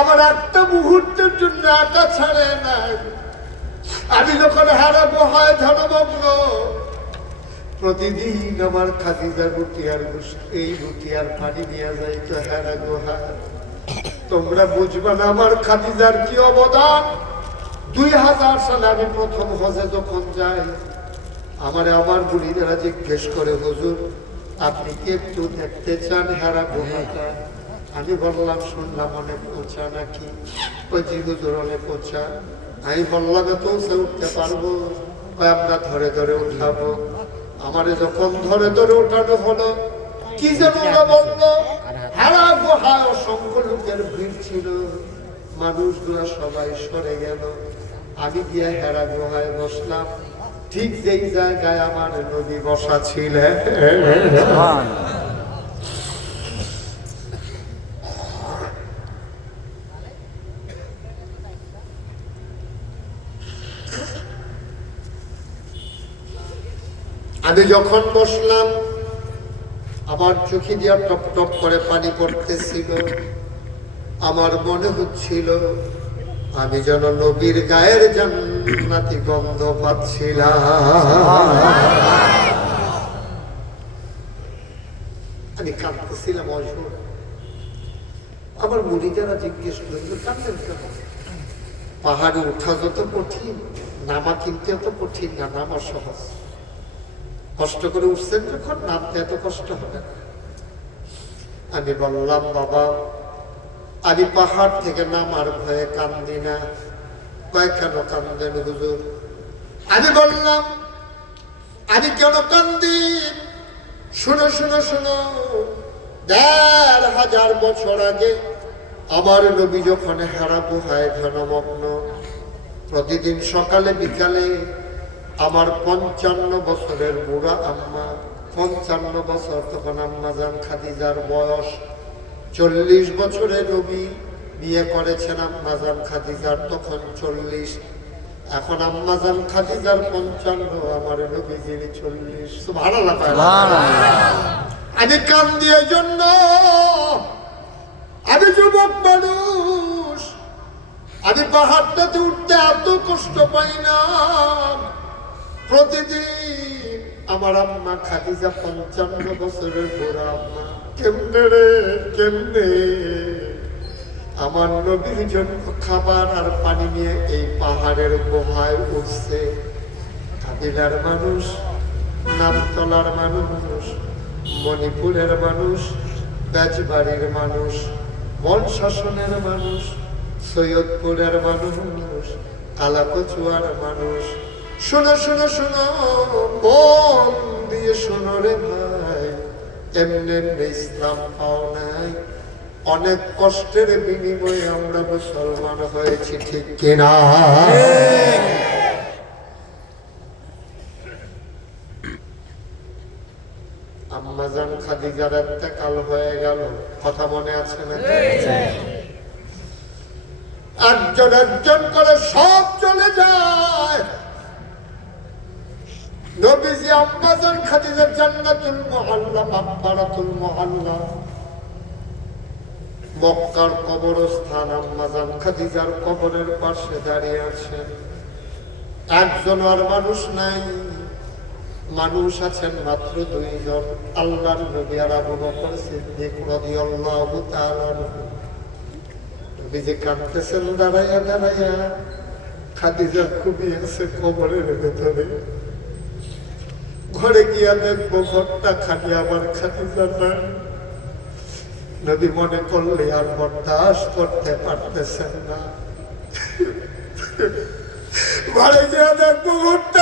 আমার একটা মুহূর্তের জন্য একা ছাড়ে নাই। আমি যখন হেরা গুহায় ধনমগ্ন, প্রতিদিন আমার খাদিজা এই রুটি আর পানি নিয়ে যাইতো হেরা গুহায়। তোমরা বুঝবা না আমার খাদিজার কি অবদান। 2000 সালে আমি প্রথম হজে যখন যাই, আমার বুড়িদেরা জিজ্ঞেস করে, হুজুর আপনি কি একটু দেখতে চান হেরা গুহাটা? আমি বললাম, শুনলাম অনেক উঁচা নাকি? ওই জি হুজুর অনেক উঁচা। আমি বললাম, এত উঁচা উঠতে পারবো? আমরা ধরে ধরে উঠাবো। আমারে যখন ধরে ধরে উঠানো হলো, কি যেন ওরা বললো, হেরা গুহায় অসংখ্য লোকের ভিড় ছিল, মানুষগুলো সবাই সরে গেল। আমি গিয়ে হেরা গুহায় বসলাম, ঠিক যেই জায়গায় আমার নবী বসা ছিলেন। আমি যখন বসলাম, আমার চোখে দিয়া টপ টপ করে পানি পড়তেছিল। আমার মনে হচ্ছিল আমি যেন নবীর গায়ের জান্নাতি গন্ধ পাচ্ছিলাম। আমি কাঁদতেছিলাম অঝোর। আমার মুরিদারা জিজ্ঞেস করলো, কাঁদতেন কেন? পাহাড়ে উঠা যত কঠিন, নামা কিন্তু এত কঠিন না, নামা সহজ। কষ্ট করে উঠছেন যখন, নামতে এত কষ্ট হবে না। আমি বললাম, বাবা আমি পাহাড় থেকে নামার ভয়ে কান্দি না। কয় কেন কান্দেন হুজুর? আমি বললাম, আমি কেন কান্দি? শুনো শুনো শুনো, 1500 বছর আগে আমার নবী যখন হেরা গুহায় ধ্যানমগ্ন, প্রতিদিন সকালে বিকালে আমার 55 বছরের বুড়া আম্মা, 55 বছর তখন আম্মা জান খাদিজার বয়স। 40 বছরে নবী বিয়ে করেছেন, আম্মা জান খাদিজার তখন 40। এখন আম্মা জান খাদিজার 55, আমার নবীজির 40। সুবহানাল্লাহ। আমি কান্দি এই জন্য, আমি যুবক মানুষ, আমি পাহাড়টাতে উঠতে এত কষ্ট পাই না। প্রতিদিন আমার আম্মা খাদিজা 55 বছরের বুড়া আম্মা কেমনে রে কেমনে আমার নবীর জন্য খাবার আর পানি নিয়ে এই পাহাড়ের গুহায় উঠছে। কাবিলার মানুষ, নামতলার মানুষ, মণিপুরের মানুষ, বেজবাড়ির মানুষ, বনশাসনের মানুষ, সৈয়দপুরের মানুষ, কালাকচুয়ার মানুষ। শোনো শোনো শোনো, মন দিয়ে শোনো রে ভাই, এমনি ইসলাম পাও নাই। অনেক কষ্টের বিনিময়ে আমরা মুসলমান হয়েছি, ঠিক কিনা? আম্মা জান খাদিজার ইন্তেকাল হয়ে গেল, কথা মনে আছে না? একজন একজন করে সব চলে যায়। নবীজি আম্মা জান খাদিজার জান্নাতুল মুআল্লা, মাকবারাতুল মুআল্লা, মক্কার কবরস্থান, আম্মা জান খাদিজার কবরের পাশে দাঁড়িয়ে আছেন। একজন আর মানুষ নাই, মানুষ আছেন মাত্র 2 জন, আল্লাহর নবী আর আবু বকর সিদ্দিক রাদিয়াল্লাহু তাআলা আনহু। নবীজি কাঁদতেছেন দাঁড়াইয়া দাঁড়াইয়া, খাদিজা খুবই আছে কবরের ভেতরে। ঘরে গিয়া দেখবো ঘরটা খালি, আমার খাদিজা নাই। নবী মনে করলে আর বরদাস্ত করতে পারতেছেন না। ঘরে গিয়া দেখবো ঘরটা